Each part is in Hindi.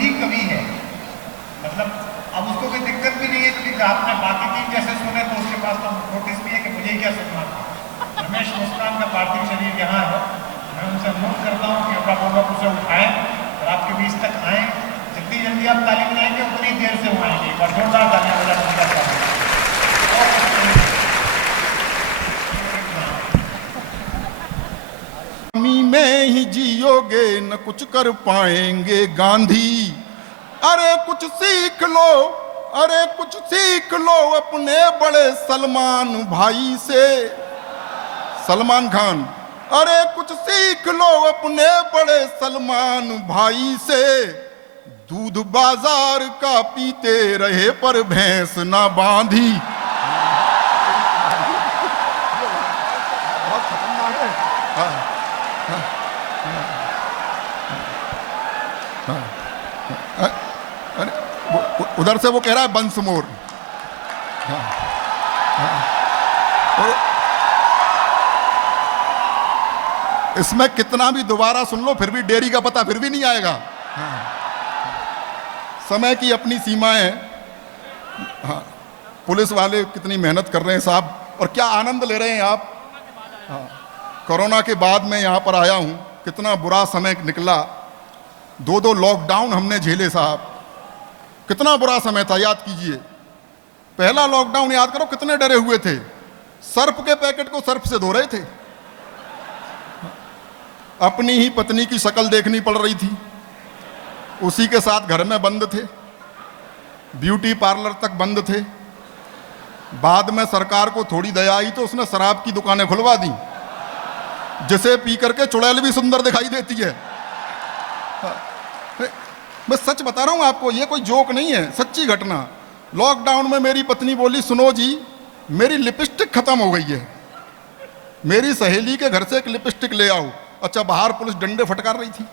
वही कवि है। मतलब अब उसको कोई दिक्कत भी नहीं है, क्योंकि आपने बाकी तीन जैसे सुने तो उसके पास तो नोटिस भी है कि मुझे ही क्या सुनना था। रमेश मुस्कान का पार्थिव शरीर यहाँ है, मैं उनसे अनुरोध करता हूँ कि यथापूर्वक उसे उठाएं और आपके बीच तक आएँ। जितनी जल्दी आप ताली बजाएंगे उतनी देर से वो आएंगे। एक बार जोरदार तालियां बजाएं उनका स्वागत। में ही जियोगे न कुछ कर पाएंगे गांधी। अरे कुछ सीख लो, अरे कुछ सीख लो अपने बड़े सलमान भाई से। सलमान खान, अरे कुछ सीख लो अपने बड़े सलमान भाई से। दूध बाजार का पीते रहे पर भैंस ना बांधी। बहुत खतरनाक है। अरे उधर से वो कह रहा है बंस मोर। इसमें कितना भी दोबारा सुन लो फिर भी डेरी का पता फिर भी नहीं आएगा। समय की अपनी सीमाएं। हाँ, पुलिस वाले कितनी मेहनत कर रहे हैं साहब, और क्या आनंद ले रहे हैं आप। कोरोना के बाद मैं यहाँ पर आया हूँ, कितना बुरा समय निकला। 2 लॉकडाउन हमने झेले साहब, कितना बुरा समय था। याद कीजिए, पहला लॉकडाउन याद करो, कितने डरे हुए थे। सर्फ के पैकेट को सर्फ से धो रहे थे। अपनी ही पत्नी की शक्ल देखनी पड़ रही थी, उसी के साथ घर में बंद थे। ब्यूटी पार्लर तक बंद थे। बाद में सरकार को थोड़ी दया आई तो उसने शराब की दुकानें खुलवा दी, जिसे पी करके चुड़ैल भी सुंदर दिखाई देती है। मैं सच बता रहा हूं आपको, ये कोई जोक नहीं है, सच्ची घटना। लॉकडाउन में मेरी पत्नी बोली, सुनो जी मेरी लिपस्टिक खत्म हो गई है, मेरी सहेली के घर से एक लिपस्टिक ले आओ। अच्छा, बाहर पुलिस डंडे फटकार रही थी।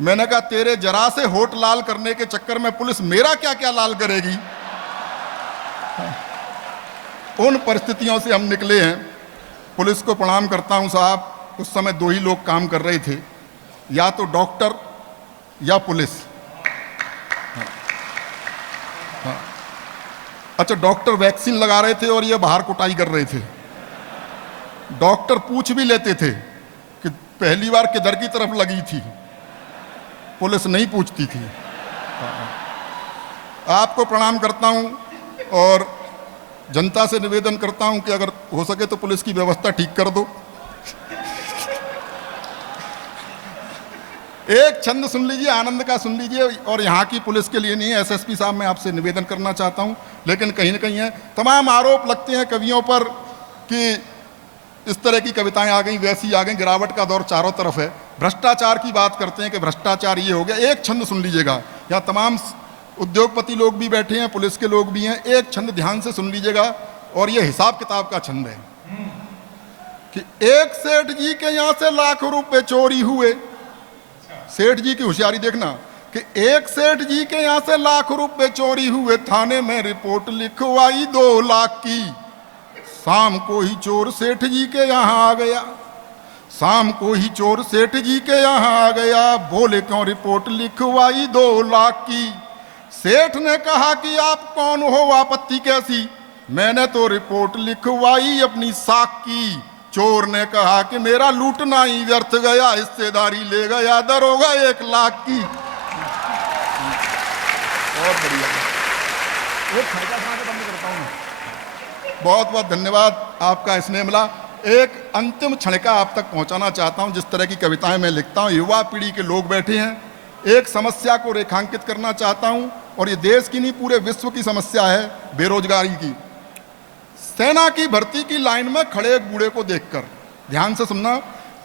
मैंने कहा तेरे जरा से होठ लाल करने के चक्कर में पुलिस मेरा क्या क्या लाल करेगी। उन परिस्थितियों से हम निकले हैं। पुलिस को प्रणाम करता हूं साहब। उस समय 2 ही लोग काम कर रहे थे, या तो डॉक्टर या पुलिस। अच्छा, डॉक्टर वैक्सीन लगा रहे थे और ये बाहर कुटाई कर रहे थे। डॉक्टर पूछ भी लेते थे कि पहली बार किधर की तरफ लगी थी, पुलिस नहीं पूछती थी। आपको प्रणाम करता हूं और जनता से निवेदन करता हूं कि अगर हो सके तो पुलिस की व्यवस्था ठीक कर दो। एक छंद सुन लीजिए, आनंद का सुन लीजिए। और यहाँ की पुलिस के लिए नहीं है, एसएसपी साहब, मैं आपसे निवेदन करना चाहता हूँ, लेकिन कहीं ना कहीं है। तमाम आरोप लगते हैं कवियों पर कि इस तरह की कविताएं आ गई, वैसी आ गई, गिरावट का दौर चारों तरफ है। भ्रष्टाचार की बात करते हैं कि भ्रष्टाचार ये हो गया। एक छंद सुन लीजिएगा, यहाँ तमाम उद्योगपति लोग भी बैठे हैं, पुलिस के लोग भी हैं। एक छंद ध्यान से सुन लीजिएगा, और ये हिसाब किताब का छंद है कि एक सेठ जी के यहाँ से लाखों रुपए चोरी हुए। सेठ जी की होशियारी देखना कि एक सेठ जी के यहां से लाखों रुपए चोरी हुए, थाने में रिपोर्ट लिखवाई 2 लाख की। शाम को ही चोर सेठ जी के यहां आ गया, शाम को ही चोर सेठ जी के यहां आ गया। बोले क्यों रिपोर्ट लिखवाई 2 लाख की। सेठ ने कहा कि आप कौन हो, आपत्ति कैसी। मैंने तो रिपोर्ट लिखवाई अपनी साख की। चोर ने कहा कि मेरा लूटना ही व्यर्थ गया, हिस्सेदारी ले गया दरोगा 1 लाख की। बहुत बढ़िया। एक खर्चा बना के बंद करता हूं। बहुत बहुत धन्यवाद आपका स्नेह मिला। एक अंतिम क्षणिका आप तक पहुंचाना चाहता हूं। जिस तरह की कविताएं मैं लिखता हूं, युवा पीढ़ी के लोग बैठे हैं, एक समस्या को रेखांकित करना चाहता हूं, और ये देश की नहीं पूरे विश्व की समस्या है, बेरोजगारी की। सेना की भर्ती की लाइन में खड़े एक बूढ़े को देखकर, ध्यान से सुनना,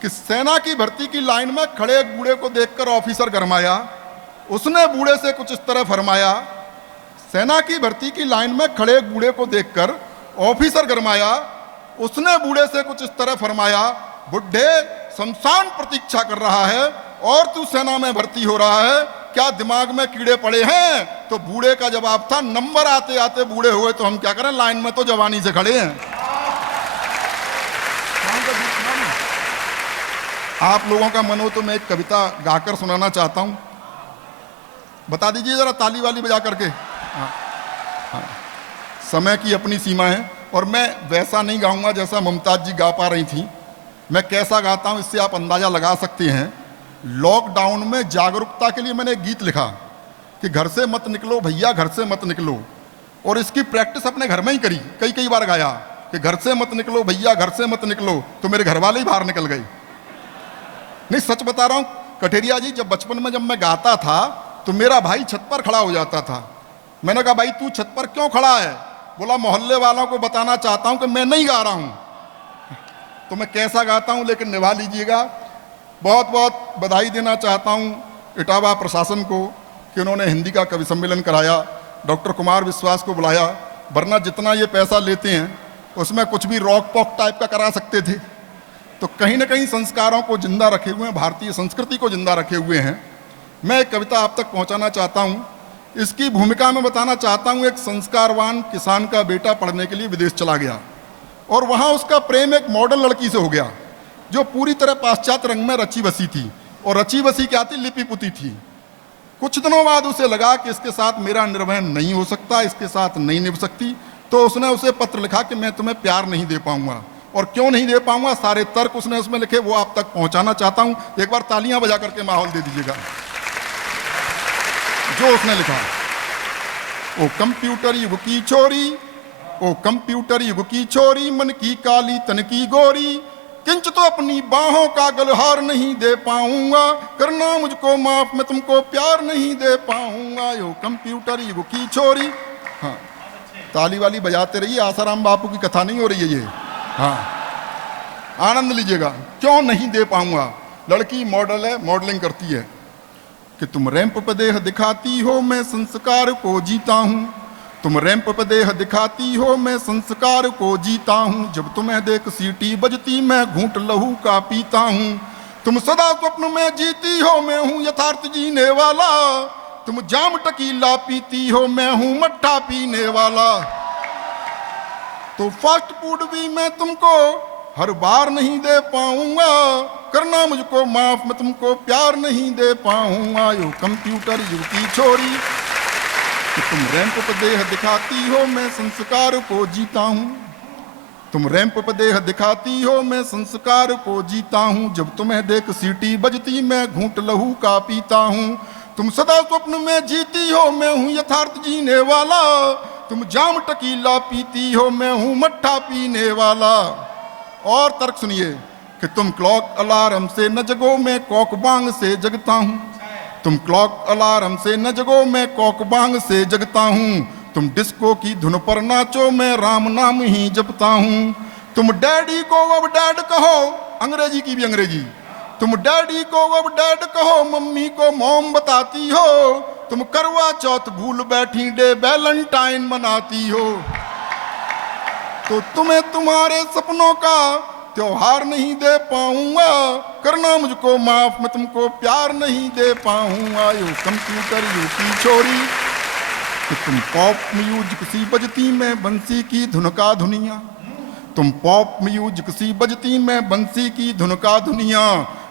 कि सेना की भर्ती की लाइन में खड़े एक बूढ़े को देखकर ऑफिसर गरमाया। उसने बूढ़े से कुछ इस तरह फरमाया। सेना की भर्ती की लाइन में खड़े एक बूढ़े को देखकर ऑफिसर गरमाया। उसने बूढ़े से कुछ इस तरह फरमाया, बुढ़े शमशान प्रतीक्षा कर रहा है और तू सेना में भर्ती हो रहा है, क्या दिमाग में कीड़े पड़े हैं। तो बूढ़े का जवाब था, नंबर आते आते बूढ़े हुए तो हम क्या करें, लाइन में तो जवानी से खड़े हैं। आप लोगों का मन हो तो मैं एक कविता गाकर सुनाना चाहता हूं। बता दीजिए जरा ताली वाली बजा करके। हाँ हाँ, समय की अपनी सीमा है और मैं वैसा नहीं गाऊंगा जैसा मुमताज जी गा पा रही थी। मैं कैसा गाता हूं इससे आप अंदाजा लगा सकते हैं। लॉकडाउन में जागरूकता के लिए मैंने एक गीत लिखा कि घर से मत निकलो भैया, घर से मत निकलो, और इसकी प्रैक्टिस अपने घर में ही करी, कई कई बार गाया कि घर से मत निकलो भैया, घर से मत निकलो, तो मेरे घर वाले ही बाहर निकल गए। नहीं, सच बता रहा हूं कठेरिया जी, जब बचपन में जब मैं गाता था तो मेरा भाई छत पर खड़ा हो जाता था। मैंने कहा भाई तू छत पर क्यों खड़ा है? बोला मोहल्ले वालों को बताना चाहता हूं कि मैं नहीं गा रहा हूं। तो मैं कैसा गाता हूं लेकिन निभा लीजिएगा। बहुत बहुत बधाई देना चाहता हूं इटावा प्रशासन को कि उन्होंने हिंदी का कवि सम्मेलन कराया, डॉक्टर कुमार विश्वास को बुलाया, वरना जितना ये पैसा लेते हैं उसमें कुछ भी रॉक पॉक टाइप का करा सकते थे। तो कहीं ना कहीं संस्कारों को जिंदा रखे हुए हैं, भारतीय संस्कृति को जिंदा रखे हुए हैं। मैं एक कविता आप तक पहुंचाना चाहता हूं। इसकी भूमिका में बताना चाहता हूं, एक संस्कारवान किसान का बेटा पढ़ने के लिए विदेश चला गया और वहां उसका प्रेम एक मॉडल लड़की से हो गया जो पूरी तरह पाश्चात्य रंग में रची बसी थी, और रची बसी क्या थी? लिपि पुती थी। कुछ दिनों बाद उसे लगा कि इसके साथ मेरा निर्वहन नहीं हो सकता, इसके साथ नहीं निभ सकती, तो उसने उसे पत्र लिखा कि मैं तुम्हें प्यार नहीं दे पाऊंगा। और क्यों नहीं दे पाऊंगा, सारे तर्क उसने उसमें लिखे, वो आप तक पहुंचाना चाहता हूं। एक बार तालियां बजा करके माहौल दे दीजिएगा। जो उसने लिखा, ओ कंप्यूटर युग की छोरी, ओ कंप्यूटर युग की छोरी, मन की काली तन की गोरी, किंच तो अपनी बाहों का गलहार नहीं दे पाऊंगा, करना मुझको माफ, मैं तुमको प्यार नहीं दे पाऊंगा, यो कंप्यूटर युग की छोरी। हाँ, ताली वाली बजाते रहिए, आसाराम बापू की कथा नहीं हो रही है ये। हाँ, आनंद लीजिएगा। क्यों नहीं दे पाऊंगा? लड़की मॉडल है, मॉडलिंग करती है कि तुम रैंप पर देह दिखाती हो, मैं संस्कार को जीता हूं। तुम रैंप पर देह दिखाती हो, मैं संस्कार को जीता हूं। जब तुम्हें देख सीटी बजती, मैं घूंट लहू का पीता हूं। तुम सदा स्वप्न में जीती हो, मैं हूं यथार्थ जीने वाला। तुम जाम टकीला पीती हो, मैं हूं मट्ठा पीने वाला। तो फास्ट फूड भी मैं तुमको हर बार नहीं दे पाऊंगा, करना मुझको माफ, मैं तुमको प्यार नहीं दे पाऊंगा, यो कंप्यूटर युग की छोरी। कि तुम रैंप पर देह दिखाती हो, मैं संस्कार को जीता हूं। तुम रैंप पर देह दिखाती हो, मैं संस्कार को जीता हूं। जब तुम्हें देख सीटी बजती, मैं घूंट लहू का पीता हूं। तुम सदा स्वप्न में जीती हो, मैं हूं यथार्थ जीने वाला। तुम जाम टकीला पीती हो, मैं हूं मट्ठा पीने वाला। और तर्क सुनिए कि तुम क्लॉक अलार्म से न जगो, मैं कॉक बांग से जगता हूं। तुम क्लॉक अलार्म से न जगो, मैं कॉक बांग से जगता हूं। तुम डिस्को की धुन पर नाचो, मैं राम नाम ही जपता हूं। तुम डैडी को अब डैड कहो, अंग्रेजी की भी अंग्रेजी। तुम डैडी को अब डैड कहो, मम्मी को मॉम बताती हो। तुम करवा चौथ भूल बैठी, डे वैलेंटाइन मनाती हो। तो तुम्हें तुम्हारे सपनों का त्योहार नहीं दे पाऊंगा, करना मुझको माफ, मैं तुमको प्यार नहीं दे पाऊंगा, यो कंप्यूटर युग की छोरी। कि तुम पॉप म्यूजिक सी बजती, मैं बंसी की धुन का धुनिया। तुम पॉप म्यूजिक सी बजती, मैं बंसी की धुन का धुनिया।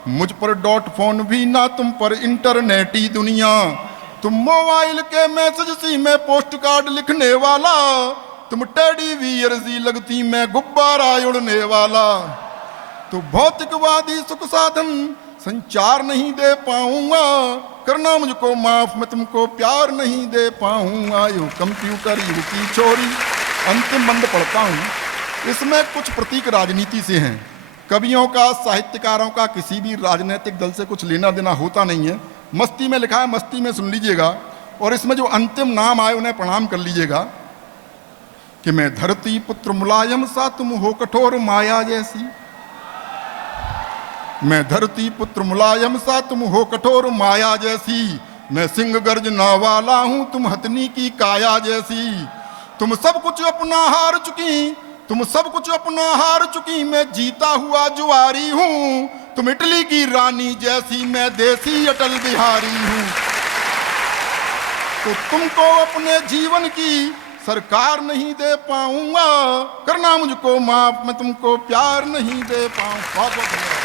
मुझ पर डॉट फोन भी ना, तुम पर इंटरनेटी दुनिया। तुम मोबाइल के मैसेज सी, मैं पोस्ट कार्ड लिखने वाला। तुम टेडी बियर सी लगती, मैं गुब्बारा उड़ने वाला। तो भौतिकवादी सुख साधन संचार नहीं दे पाऊंगा, करना मुझको माफ, मैं तुमको प्यार नहीं दे पाऊंगा, यो कंप्यूटर युग की छोरी। अंतिम बंद पढ़ता हूं। इसमें कुछ प्रतीक राजनीति से हैं। कवियों का, साहित्यकारों का किसी भी राजनीतिक दल से कुछ लेना देना होता नहीं है। मस्ती में लिखा है, मस्ती में सुन लीजिएगा। और इसमें जो अंतिम नाम आए उन्हें प्रणाम कर लीजिएगा कि मैं धरती पुत्र मुलायम सा, तुम हो कठोर माया जैसी। मैं धरती पुत्र मुलायम सा, तुम हो कठोर माया जैसी। मैं सिंह गर्जना वाला हूं, तुम हथनी की काया जैसी। तुम सब कुछ अपना हार चुकी, तुम सब कुछ अपना हार चुकी, मैं जीता हुआ जुआरी हूं। तुम इटली की रानी जैसी, मैं देसी अटल बिहारी हूं। तो तुमको अपने जीवन की सरकार नहीं दे पाऊंगा, करना मुझको माफ, मैं तुमको प्यार नहीं दे पाऊंगा। बहुत बहुत धन्यवाद।